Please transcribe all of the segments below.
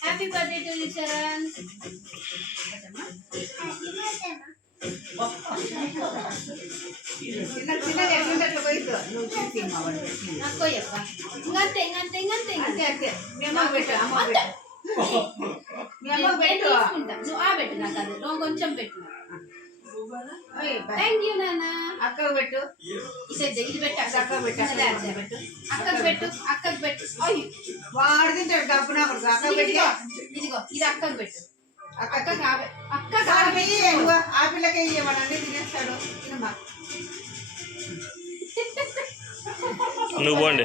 Happy birthday to you Charan. పెట్టు నాకు అది కొంచెం పెట్టు. థ్యాంక్ యూ నాన్న. అక్కకు పెట్టు. ఇది పెట్టు అక్కకు పెట్టు. అక్కకు పెట్టు. అక్కకు పెట్టు. వాడు తింటాడు డబ్బు నాకు అక్కకు పెట్టి. ఇదిగో ఇది అక్కకు పెట్టు. అక్క ఆ పిల్లకే ఇవ్వమనండి తినేస్తాడు. తినమ్మా నువ్వు పోండి.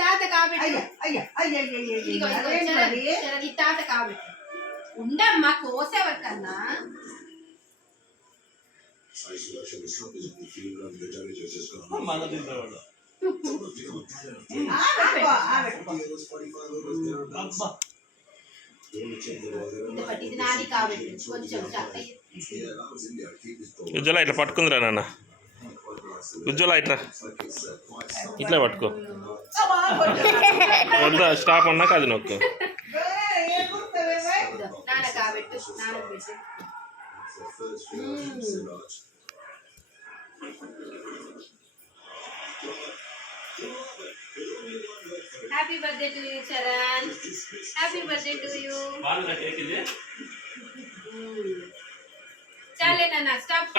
తాత కాబట్టి ఈ తాత కాబట్టి ఉండమ్మా కోసేవరకన్నా. ఇది నాది కాబట్టి కొంచెం ఉజ్వల ఇట్లా పట్టుకుందిరా నాన్న. ఉజ్వల ఇట్లా ఇట్లా పట్టుకో. వద్దా స్టాప్ అన్నాక అది నొక్కు. Happy birthday to you Charan. Happy birthday to you. చాలే నాన్న స్టాప్.